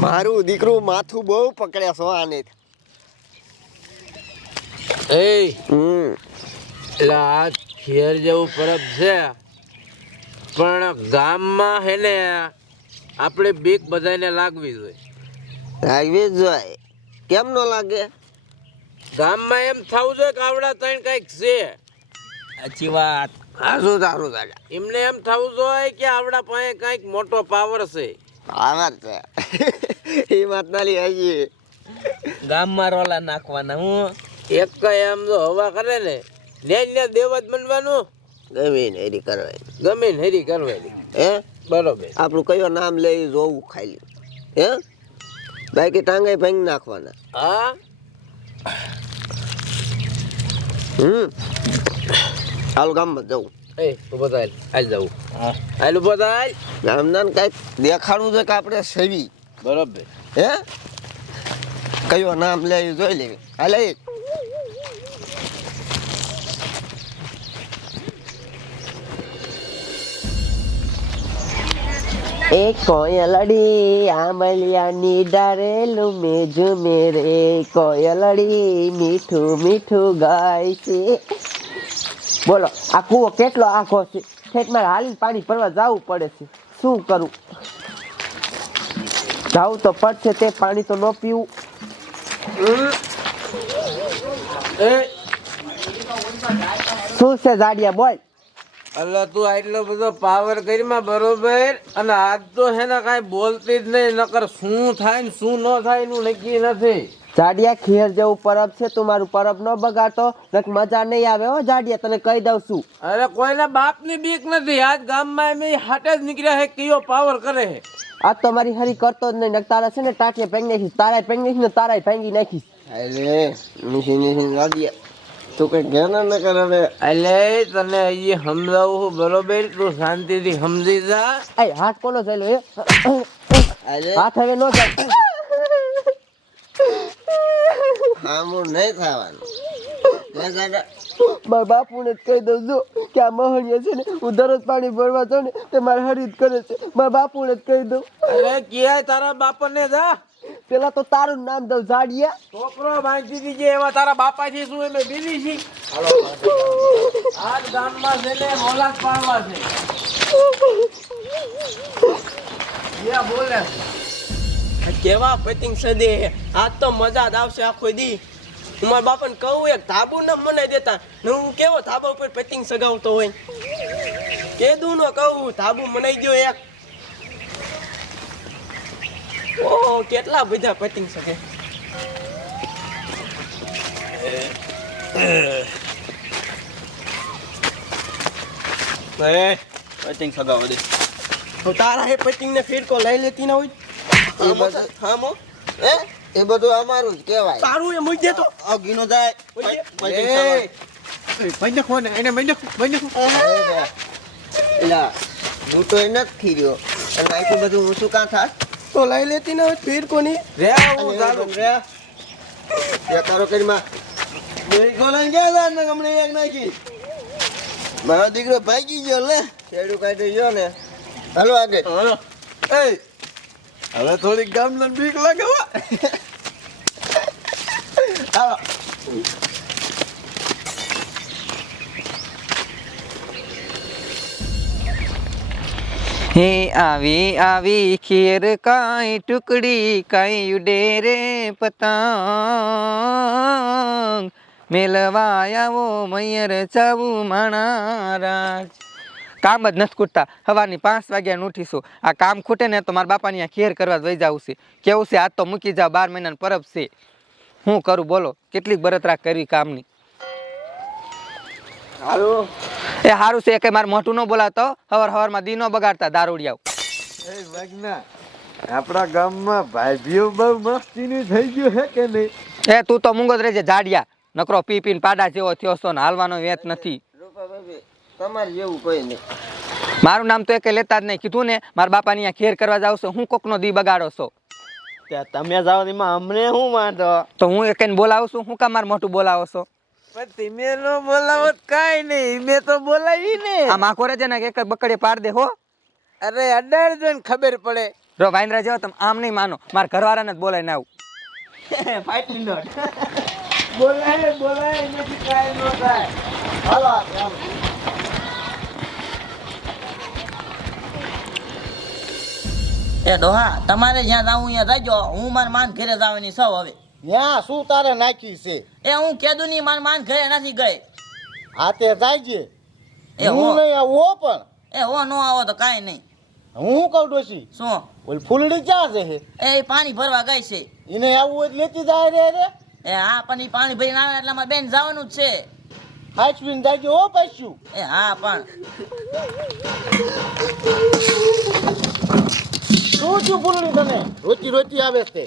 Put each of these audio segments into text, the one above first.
મારું દીકરું માથું બહુ પકડે છો આને એ હમ. એટલે આ ખેર જેવું પરબ છે. પણ ગામમાં હે ને આપણે બીક બધાને લાગવી જોઈએ. લાગવી જ જોઈએ. કેમ ન લાગે? ગામમાં એમ થવું જોઈએ કે આવડા ત્રણ કંઈક છે. સાચી વાત. હા શું તારું દાદા? એમને એમ થવું જોઈએ કે આવડા પાસે કંઈક મોટો પાવર છે. પાવર છે. એ વાત ના હજી ગામમાં રોલા નાખવાના હું. એક કઈ આમ જો હવા કરે ને ને ને દેવત બનવાનું. ગમે ને હેરી કરવાની. ગમે ને હેરી કરવાની. હે? બરોબર. આપણું કયો નામ લઈ જોવું ખાલી. હે? બાકી ટાંગાઈ ભાંગી નાખવાના. હા? હમ. હાલ ગામમાં જવું એ ઊભો થાય હાલ. જવું હાલ ઊભો થાય ગામના કાંઈક દેખાડવું છે કે આપણે સેવી? બરોબર. હે? કયો નામ લે જોઈ લેવી હાલે એ કોયલડી આંબલિયાની ડરેલું લુમે ઝુમે રે કોયલડી મીઠું મીઠું ગાય છે. બોલો આ કૂવો કેટલો આખો છે? ઠેક મારે હાલીને પાણી ભરવા જવું પડે છે. શું કરું? જાવું તો પડશે તે પાણી તો ન પીવું. શું છે જાડિયા બોલ? એટલે તું આટલો બધો પાવર કરીમાં બરોબર? અને આજ તો હે ને કાંઈ બોલતી જ નહીં નકર શું થાય ને શું ન થાય એનું નક્કી નથી. જાડિયા ખીર જેવું પરબ છે તું મારું પરબ ન બગાડતો નક મજા નહીં આવે હો જાડિયા તને કહી દઉં છું. અરે કોઈના બાપની બીક નથી આજ ગામમાં એમ હાટે જ નીકળ્યા હે કયો પાવર કરે હે? આ તો મારી હરી કરતો જ નહીં નક તારા છે ને ટાંકે પેંગ નાખીશ તારા પેંગ નાખીશ ને તારા પેંગી નાખીશ. અરે જાડિયા. તું કઈ જ્ઞાન ન કરે હવે. એટલે તને અહીં સમજાવું છું બરોબર? તું શાંતિથી સમજી જા. એ હાથ કોલો થયેલો એ. હાથ હવે નો થાય હામું નહીં થવાનું. મારા બાપુને જ કહી દઉં છું કે આ મહણીયા છે ને હું દરરોજ પાણી ભરવા જાઉં ને તે મારે હરિત કરે છે. મારા બાપુને જ કહી દઉં. અરે ક્યાંય તારા બાપાને જા? પેલા તો તારું નામ દઉં ઝાડિયા છોકરો વાંચી દીજે એવા તારા બાપા છે શું એમે બીજી છી આજ ગામમાં છે ને મોલાદ પાડવા છે બોલે. કેવા પતિંગ સદે આજ તો મજા જ આવશે આખો દી. હું મારા બાપાને કહું એક ધાબુ ન મને દેતા. હું કેવો ધાબા ઉપર પતિંગ સગાવતો હોય? કેદું ન કહું, ધાબુ મનાઈ ગયો એક. ઓ કેટલા બધા પતિંગ સગે એ પતિંગ સગાવો દે તો તારા હે પતિંગ ને ફિરકો લઈ લેતી ના હોય? એ બધું થામો હે? એ બધું અમારું જ કહેવાય. તારું એ મૂકી દે તો. અગીનો જાય. મૂકી દે. પતિંગ એ, એલા હું તો એ નથી રહ્યો અને આખું બધું હું શું કાં થાત? તો લઈ લેતી ના ફિર કોની? રે હું ચાલુ. રે તારો કરીમાં બે ગોલન ગયા લા ને ગમણે એક નાખી. મારો દીકરો ભાગી ગયો લે. શેડું કાઢી ગયો ને. હાલો આગળ. એ હવે થોડી ગામના બીક લાગે. હાલો. હે આવી આવી ખીર કાંઈ ટુકડી, કાંઈ ઉડેરે પતંગ. મેલવા આવો મૈયર ચાવું માણારા કામ જ નથી ખૂટતા. સવારની પાંચ વાગ્યા ઉઠીશું. આ કામ ખૂટે ને તો મારા બાપાની આ ખેર કરવા વહી જવું છે. કેવું છે? આજ તો મૂકી જાવ બાર મહિનાની પરબ છે. હું કરું? બોલો. કેટલીક બરતરા કરવી કામની. હાલો. એ સારું છે કે મારે મોટું ન બોલાતો હવાર હવારમાં દી ન બગાડતા દારૂડિયા એ વગના આપણા ગામમાં ભાઈઓ બહુ મસ્તીની થઈ ગયું હે કે નહીં? એ તું તો મુંગો જ રહેજે જાડિયા. નકરો પી પીન પાડા જેવો થયો છો ને હાલવાનો વેત નથી. તમારે જેવું કોઈ નહીં. મારું નામ તો એકે લેતા જ નહીં. કીધું ને મારા બાપાની અહીંયા ખેર કરવા જાવ છો હું કોકનો દી બગાડો છો? તમે જાઓ એમાં અમને શું વાંધો? તો હું એકને બોલાવું છું? હું કામ મારું મોટું બોલાવો છો? પણ તમે નો બોલાવો કાંઈ નહીં. મેં તો બોલાવી ને. આ માં કોરે છે ને કે એક જ બકડીએ પાડ દે હો. અરે અડાડ જો ખબર પડે. રો વાંદરા જેવો તમે આમ નહીં માનો. મારા ઘરવાળાને જ બોલાવીને આવું. બોલાય બોલાય એનાથી કાંઈ ન થાય. હાલો હાલો. એ ડોહા તમારે જ્યાં જવું ત્યાં જો હું માર માન ઘરે જવાની સૌ હવે. ન્યા શું તારે નાખી છે? એ હું કેદું ની માન માન ઘરે નથી ગઈ. આ તે જાય છે. એ હું. નહીં આવો પણ. એ હો નો આવો તો કાંઈ નહીં. હું કહું ડોશી? શું? ઓલ ફૂલડી ક્યાં છે હે? એ પાણી ભરવા ગઈ છે. એને આવું હોય લેતી જાય રે રે. એ હા પણ એ પાણી ભરીને આવે એટલે મારે બેન જવાનું જ છે. હાચવીને જાયજો હો પાછું. એ હા પણ. શું થયું ફૂલડી તને રોતી રોતી આવે છે.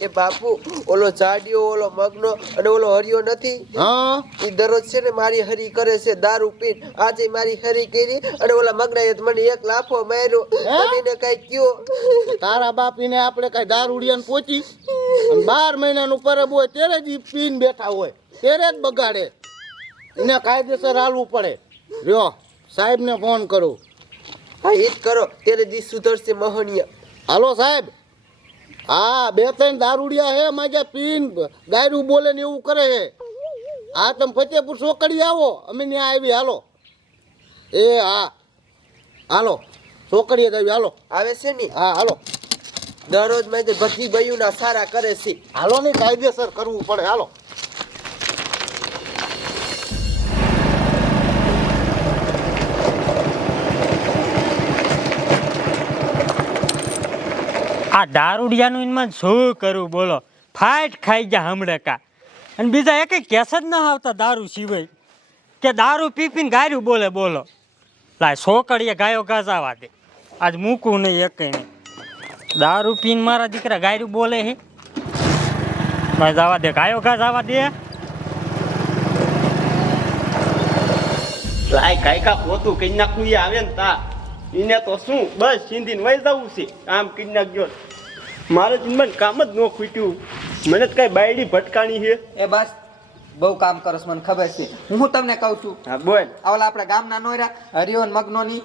એ બાપુ ઓલો જાડિયો ઓલો મગનો અને ઓલો હરિયો નથી? હા. એ દરરોજ છે ને મારી હરી કરે છે દારૂ પીન. આજે મારી હરી કરી અને ઓલા મગનાએ એ મને એક લાફો માર્યો. એને કઈ કયો? તારા બાપીને આપણે કઈ દારૂડિયાને પોચી? અને બાર મહિનાનું પરબ હોય ત્યારે જ પીન પીને બેઠા હોય. ત્યારે જ બગાડે. એને કાયદેસર હાલવું પડે. રહ્યો સાહેબને ફોન કરું. હા એ જ કરો. ત્યારે દી સુધરશે મહણિયા હાલો સાહેબ. હા બે ત્રણ દારૂડિયા હે માજા પીન ગાયરું બોલે ને એવું કરે હે. હા તમે ફતેપુર ચોકડી આવો અમે ત્યાં આવી હાલો. એ હા હાલો. ચોકડીએ જ આવી હાલો. આવે છે ને? હા હાલો. દરરોજ મેં તો ભાઈઓના સારા કરે છે. હાલો ને કાયદેસર કરવું પડે હાલો. આ દારૂડિયાનું એમાં શું કરું બોલો? ફાઇટ ખાઈ ગયા હમણાં અને બીજા એકે કેસ જ ન આવતા દારૂ સિવાય. કે દારૂ પી પીને ગાયરું બોલે, બોલો. લાય, સોકડીએ ગાયો ગાજાવા દે. આજ મૂકું નહીં એક નહીં. દારૂ પીને મારા દીકરા ગાયરું બોલે હે? લાય, જવા દે, ગાયો ગાજાવા દે. લાય કાયકા પોતું કઈ નાખું ઈ આવે ને તા. એને તો શું? બસ સિંધીને વહી જવું છે. આમ કઈ નાખજો મારે જીવન કામ જ ન ખૂટ્યું. મને તો કઈ બાયડી ભટકાણી છે. એ બસ બહુ કામ કરો છો મને ખબર છે. હું તમને કહું છું. હા બોલ. આ ઓલા આપણા ગામના નોયરા હરિયો ને મગનો ની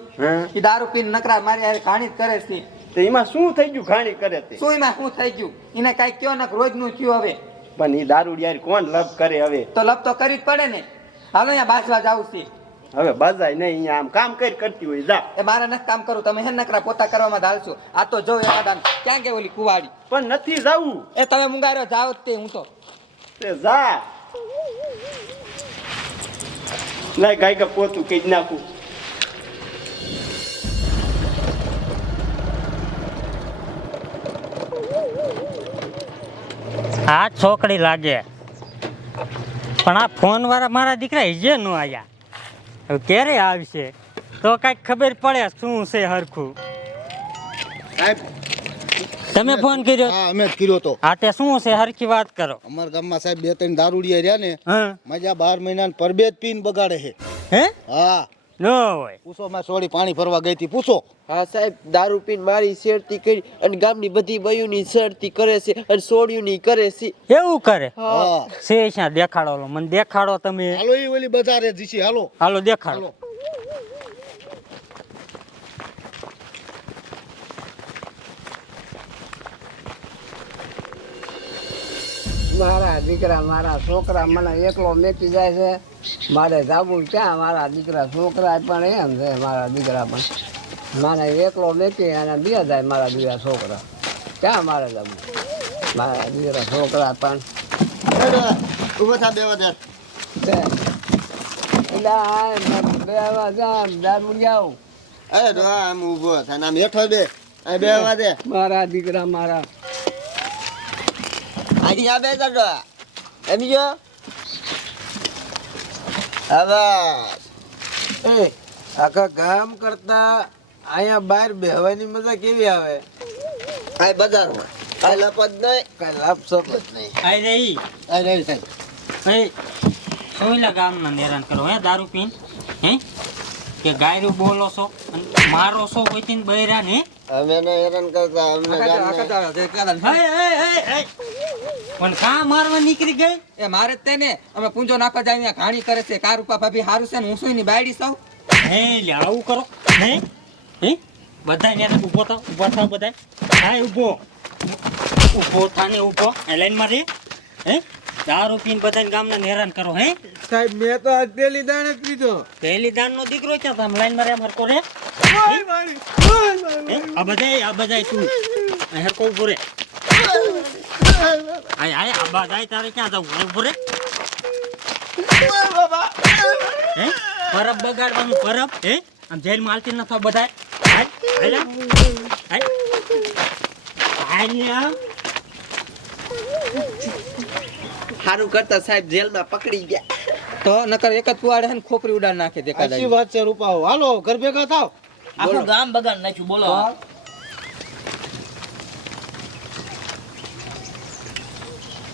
એ દારૂ પીને નકરા મારી હારે ઘાણી જ કરે છે. તો એમાં શું થઈ ગયું ઘાણી કરે તે? શું એમાં શું થઈ ગયું? એને કાંઈ કયો નક રોજનું થયું હવે? પણ એ દારૂ યાર કોણ લપ કરે હવે? તો લપ તો કરી જ પડે ને. હાલો અહીંયા બાસવા જાવું છે. હવે બજાય નહીં અહીંયા આમ કામ કરી કરતી હોય જા. એ મારે નથી કામ કરું તમે હે નકરા પોતા કરવામાં ધાલશો. આ તો જો એકાદાન ક્યાં કે ઓલી કુવાડી? પણ નથી જાવું. એ તમે મુંગારો જાવ જ તે હું તો. તે જા. ના ગાય કે પોતું કઈ નાખું. આ છોકરી લાગે. પણ આ ફોન વાળા મારા દીકરા હિજે ન આવ્યા હવે ક્યારે આવશે. તો કાંઈક ખબર પડે શું છે હરખું. સાહેબ તમે ફોન કર્યો? હા અમે જ કર્યો તો આ તે શું છે હરખી વાત કરો. અમારા ગામમાં સાહેબ બે ત્રણ દારૂડિયા રહ્યા ને હા. મજા બાર મહિના પરબેજ પીને બગાડે છે. હે? હા. ન હોય. પૂછો માં સોળી પાણી ભરવા ગઈ હતી પૂછો. હા સાહેબ દારૂ પીને મારી શેરતી કરી અને ગામની બધી બયુની શેરતી કરે છે અને સોળીઓની કરે છે. એવું કરે? હા. છે શ્યાં દેખાડો મને દેખાડો તમે. હાલો એ ઓલી બજારે જીસી હાલો. હાલો દેખાડો. મારા દીકરા મારા છોકરા મને એકલો મેકી જાય છે. મારે જાવું ક્યાં મારા દીકરા છોકરા પણ એમ છે મારા દીકરા પણ. મને એકલો મેકી અને બે જાય મારા દીકરા છોકરા. ક્યાં મારે જવું મારા દીકરા છોકરા પણ. મારા દીકરા મારા. એમ જો? હવે એ આખા ગામ કરતા અહીંયા બહાર બેહવાની મજા કેવી આવે? આ બજારમાં. આ લપત નહીં. કઈ લાભ જ નહીં. આ રહી. આ રહી સાહેબ. એ સોયલા ગામના નેરાન કરો હે દારૂ પીન? હે? કે ગાયરું બોલો છો મારો છો કોઈ તીન બૈરા ને અમે ને હેરાન કરતા અમને ગામ હે હે હે. પણ કા મારવા નીકળી ગઈ? એ મારે તેને. અમે પૂંજો નાખવા જાય અહીંયા ઘાણી કરે છે. કાર ઉપા ભાભી હારું છે ને હું શું ની બાયડી સૌ હે લે આવું કરો. હે? હે? બધા ને ઊભો થાવ ઊભો થાવ બધા હા ઊભો. ઊભો થાને ઊભો. એ લાઈનમાં રે. હે? દારૂ પીને બધાને ગામના હેરાન કરો હે? સાહેબ મેં તો આજ પેલી જ પીધો. પહેલી દાણ નો દીકરો છે તમે લાઈનમાં રે હરકો રે? આ બધાય આ બધાય તું. હરકો ઊભો રે. આય આય આ બધાય તારે ક્યાં જવું? ઊભો રે. હે? પરબ બગાડવાનું પરબ? હે? આમ જેલમાં હાલતી ન થાવ બધાય. હાલ હાલ આમ. હાલ. હાલ ને આમ. સારું કરતા સાહેબ જેલમાં પકડી ગયા. તો નકર એક જ પુવાડે ને ખોપરી ઉડાડ નાખે દેખાય સાચી વાત છે રૂપાઓ. હાલો ઘર ભેગા થાવ. આખું ગામ બગાડ નાખ્યું બોલો.